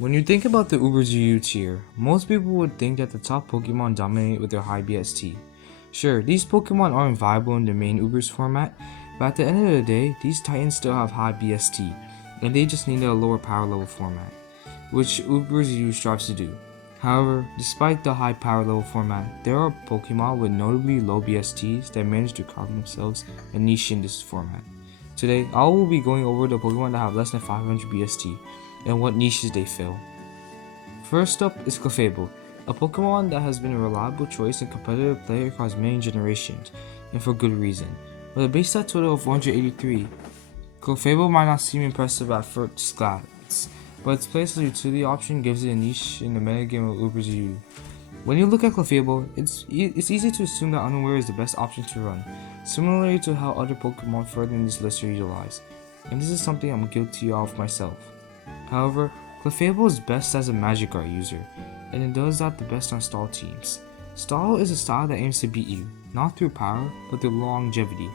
When you think about the Uber tier, most people would think that the top Pokemon dominate with their high BST. Sure, these Pokemon aren't viable in the main Ubers format, but at the end of the day, these Titans still have high BST, and they just need a lower power level format, which Ubers strives to do. However, despite the high power level format, there are Pokemon with notably low BSTs that manage to carve themselves a niche in this format. Today, I will be going over the Pokemon that have less than 500 BST and what niches they fill. First up is Clefable, a Pokemon that has been a reliable choice in competitive play across many generations, and for good reason. With a base stat total of 483, Clefable might not seem impressive at first glance, but its place as a utility option gives it a niche in the metagame of Uber's U. When you look at Clefable, it's easy to assume that Unaware is the best option to run, similarly to how other Pokemon further in this list are utilized, and this is something I'm guilty of myself. However, Clefable is best as a Magikarp user, and it does that the best on stall teams. Stall is a style that aims to beat you, not through power, but through longevity.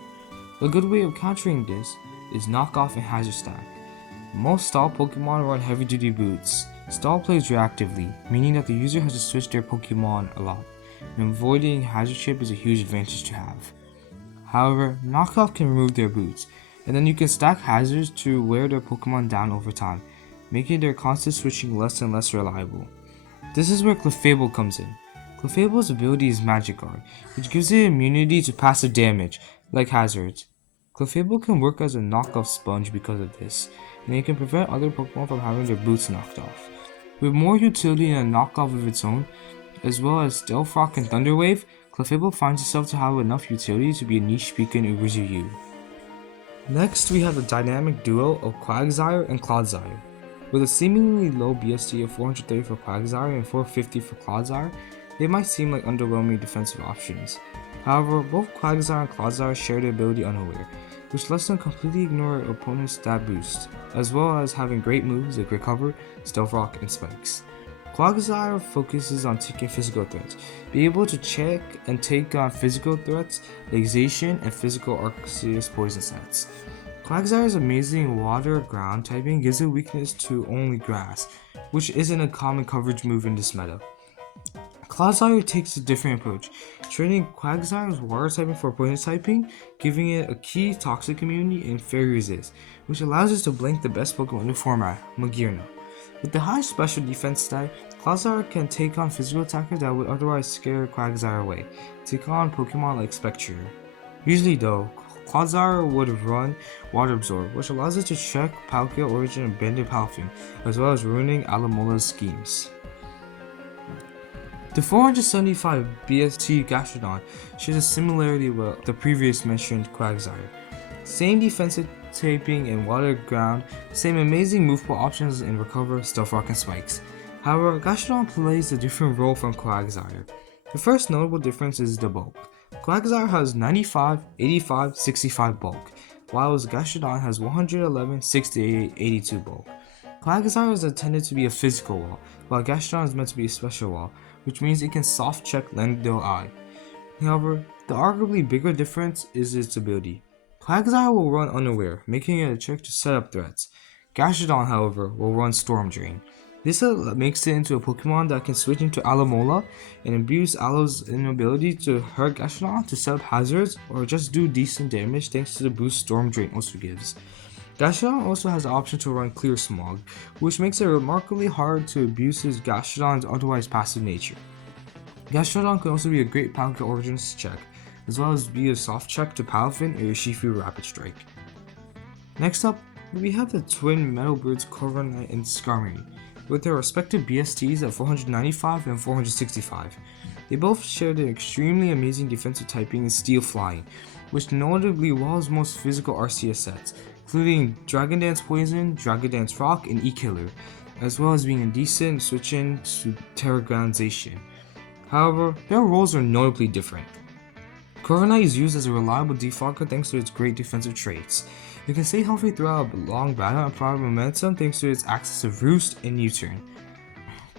A good way of countering this is Knockoff and Hazard Stack. Most stall Pokemon run heavy duty boots. Stall plays reactively, meaning that the user has to switch their Pokemon a lot, and avoiding Hazard Chip is a huge advantage to have. However, Knockoff can remove their boots, and then you can stack hazards to wear their Pokemon down over time, making their constant switching less and less reliable. This is where Clefable comes in. Clefable's ability is Magic Guard, which gives it immunity to passive damage, like hazards. Clefable can work as a knockoff sponge because of this, and it can prevent other Pokemon from having their boots knocked off. With more utility in a knockoff of its own, as well as Stealth Rock and Thunder Wave, Clefable finds itself to have enough utility to be a niche beacon in Uber's U. Next, we have the dynamic duo of Quagsire and Clodsire. With a seemingly low BST of 430 for Quagsire and 450 for Clodsire, they might seem like underwhelming defensive options. However, both Quagsire and Clodsire share the ability Unaware, which lets them completely ignore opponent's stat boost, as well as having great moves like Recover, Stealth Rock, and Spikes. Quagsire focuses on taking physical threats, being able to check and take on physical threats like Zacian and physical Arceus poison sets. Quagsire's amazing water ground typing gives it weakness to only grass, which isn't a common coverage move in this meta. Clodsire takes a different approach, trading Quagsire's water typing for poison typing, giving it a key toxic immunity and fairy resist, which allows it to blink the best Pokemon in the format, Magearna. With the high special defense stat, Clodsire can take on physical attackers that would otherwise scare Quagsire away, take on Pokemon like Spectre. Usually though, Clodsire would run Water Absorb, which allows it to check Palkia Origin and Banded Palafin, as well as ruining Alamola's schemes. The 475 BST Gastrodon shares a similarity with the previous mentioned Quagsire. Same defensive taping and water ground, same amazing move pool options in Recover, Stealth Rock, and Spikes. However, Gastrodon plays a different role from Quagsire. The first notable difference is the bulk. Quagsire has 95, 85, 65 bulk, while Gastrodon has 111, 68, 82 bulk. Quagsire is intended to be a physical wall, while Gastrodon is meant to be a special wall, which means it can soft check Landale Eye. However, the arguably bigger difference is its ability. Quagsire will run Unaware, making it a trick to set up threats. Gastrodon, however, will run Storm Drain. This makes it into a Pokemon that can switch into Alomola and abuse Alo's inability to hurt Gastrodon to set up hazards or just do decent damage thanks to the boost Storm Drain also gives. Gastrodon also has the option to run Clear Smog, which makes it remarkably hard to abuse Gastrodon's otherwise passive nature. Gastrodon can also be a great Palkia Origins check, as well as be a soft check to Palafin or Urshifu Rapid Strike. Next up, we have the twin Metal Birds Corviknight and Skarmory, with their respective BSTs at 495 and 465. They both share the extremely amazing defensive typing and Steel Flying, which notably walls most physical Arceus sets, including Dragon Dance Poison, Dragon Dance Rock, and E-Killer, as well as being a decent switch-in to Terra Ground Zacian. However, their roles are notably different. Corviknight is used as a reliable defogger thanks to its great defensive traits. It can stay healthy throughout a long battle and provide momentum thanks to its access of Roost and U-Turn.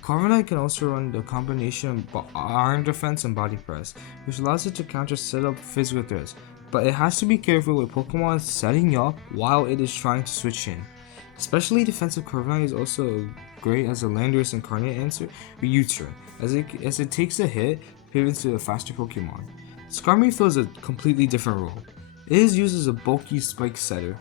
Corviknight can also run the combination of Iron Defense and Body Press, which allows it to counter setup physical threats, but it has to be careful with Pokemon setting up while it is trying to switch in. Especially defensive Corviknight is also a great as a Landorus Incarnate answer with U-turn, as it takes a hit, pivots to a faster Pokemon. Skarmory fills a completely different role. It is used as a bulky spike setter.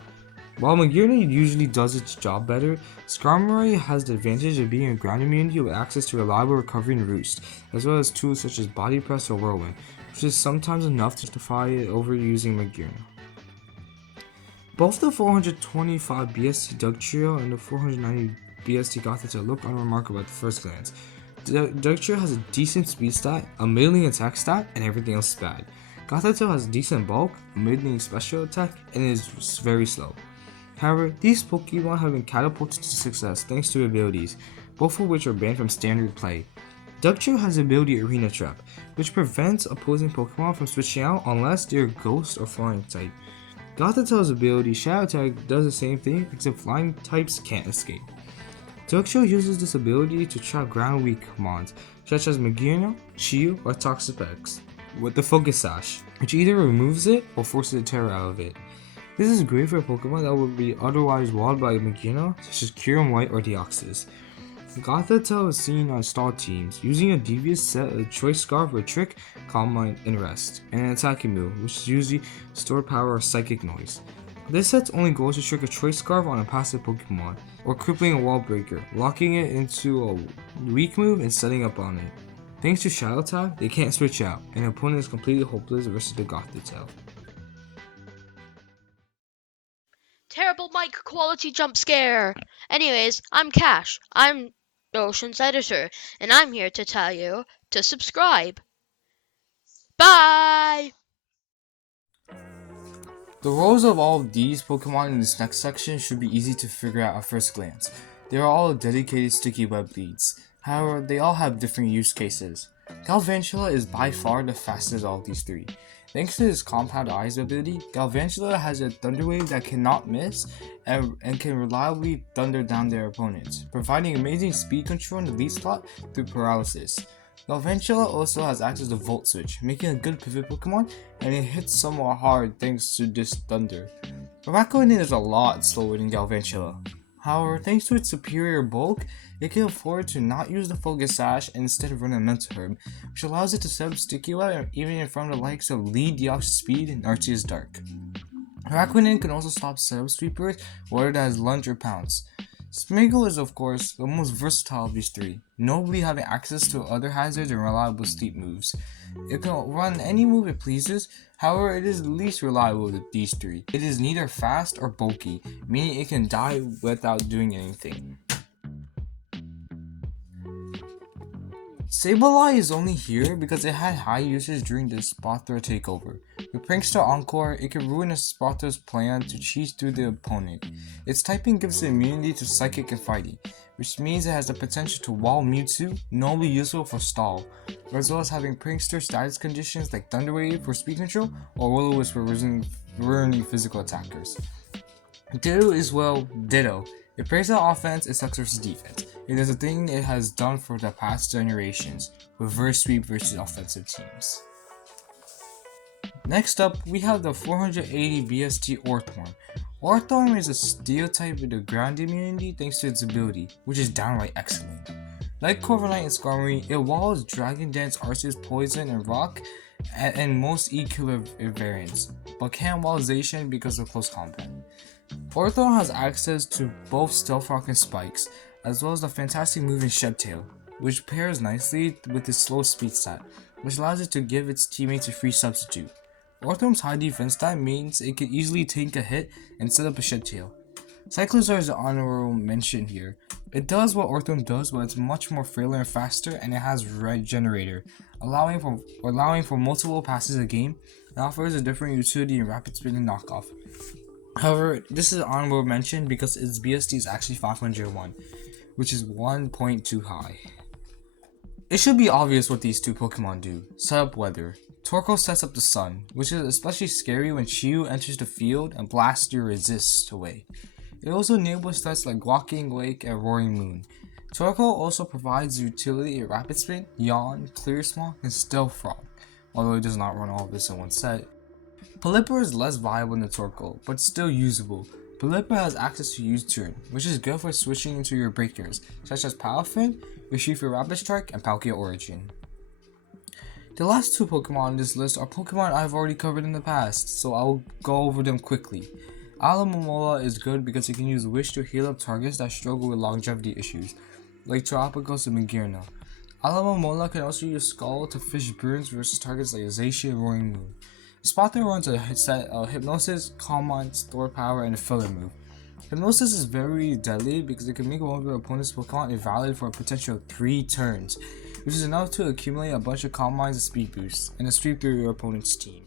While Magearna usually does its job better, Skarmory has the advantage of being a ground immunity with access to reliable recovery and roost, as well as tools such as Body Press or Whirlwind, which is sometimes enough to justify it over using Magearna. Both the 425 BST Dugtrio and the 490 BST Gothita look unremarkable at the first glance. Dugtrio has a decent speed stat, a middling attack stat, and everything else is bad. Gothita has decent bulk, a middling special attack, and is very slow. However, these Pokemon have been catapulted to success thanks to abilities, both of which are banned from standard play. Dugtrio has the ability Arena Trap, which prevents opposing Pokemon from switching out unless they are Ghost or Flying type. Gothita's ability Shadow Tag does the same thing, except Flying types can't escape. Dugtrio uses this ability to trap ground weak Pokemon, such as Magearna, Chiyu, or Toxapex, with the Focus Sash, which either removes it or forces a Terror out of it. This is great for a Pokemon that would be otherwise walled by Magearna, such as Kyurem White or Deoxys. Gothita is seen on stall teams, using a devious set of Choice Scarf or Trick, Calm Mind, and Rest, and an attacking move, which is usually Stored Power or Psychic Noise. This set's only goal is to trick a Choice Scarf on a passive Pokemon, or crippling a Wall Breaker, locking it into a weak move and setting up on it. Thanks to Shadow Tag, they can't switch out, and the opponent is completely hopeless versus the Gothita. Terrible mic quality jump scare! Anyways, I'm Cash. I'm Ocean's editor, and I'm here to tell you to subscribe. Bye! The roles of all of these Pokemon in this next section should be easy to figure out at first glance. They are all dedicated sticky web leads. However, they all have different use cases. Galvantula is by far the fastest of all these three. Thanks to his Compound Eyes ability, Galvantula has a Thunder Wave that cannot miss and can reliably thunder down their opponents, providing amazing speed control in the lead slot through Paralysis. Galvantula also has access to Volt Switch, making a good pivot Pokemon, and it hits somewhat hard thanks to this Thunder. Araquanid is a lot slower than Galvantula. However, thanks to its superior bulk, it can afford to not use the Focus Sash and instead run a Mental Herb, which allows it to set up Sticky Web even in front of the likes of Lead, Deoxys Speed, and Arceus Dark. Araquanid can also stop setup sweepers, whether that is Lunge or Pounce. Smeargle is of course the most versatile of these three, notably having access to other hazards and reliable sleep moves. It can run any move it pleases, however it is the least reliable of these three. It is neither fast or bulky, meaning it can die without doing anything. Sableye is only here because it had high usage during the Spothra takeover. With Prankster Encore, it can ruin a Spothra's plan to cheese through the opponent. Its typing gives it immunity to Psychic and Fighting, which means it has the potential to wall Mewtwo, notably useful for stall, as well as having Prankster status conditions like Thunder Wave for speed control or Will-O-Wisp for ruining physical attackers. Ditto is Ditto. It prays out offense, it sucks versus defense. It does a thing it has done for the past generations, reverse sweep versus offensive teams. Next up, we have the 480 BST Orthworm. Orthworm is a steel type with a ground immunity thanks to its ability, which is downright excellent. Like Corviknight and Skarmory, it walls Dragon Dance, Arceus, Poison, and Rock, and most E-Killer variants, but can't wall Zacian because of close combat. Orthworm has access to both Stealth Rock and Spikes, as well as the fantastic move in Shed Tail, which pairs nicely with its slow speed stat, which allows it to give its teammates a free substitute. Orthworm's high defense stat means it can easily take a hit and set up a Shed Tail. Cyclizar is an honorable mention here. It does what Orthworm does, but it's much more frailer and faster, and it has Regenerator, allowing for multiple passes a game, and offers a different utility in Rapid Spin and Knockoff. However, this is an honorable mention because its BST is actually 501, which is 1 point too high. It should be obvious what these two Pokemon do. Set up weather. Torkoal sets up the sun, which is especially scary when Chiyu enters the field and blasts your resist away. It also enables threats like Walking Lake and Roaring Moon. Torkoal also provides utility in Rapid Spin, Yawn, Clear Smog, and Stealth Rock, although it does not run all of this in one set. Pelipper is less viable than Torkoal, but still usable, Pelipper has access to U-turn, which is good for switching into your breakers, such as Palafin, Reshifu Rapid Strike, and Palkia Origin. The last two Pokemon on this list are Pokemon I've already covered in the past, so I'll go over them quickly. Alomomola is good because it can use Wish to heal up targets that struggle with longevity issues, like Terapagos and Magearna. Alomomola can also use Skull to fish burns versus targets like Azacia and Roaring Moon. Spotter runs a set of Hypnosis, Calm Mind, Store Power, and a Filler move. Hypnosis is very deadly because it can make one of your opponent's Pokemon invalid for a potential 3 turns, which is enough to accumulate a bunch of Calm Minds and Speed Boosts, and to sweep through your opponent's team.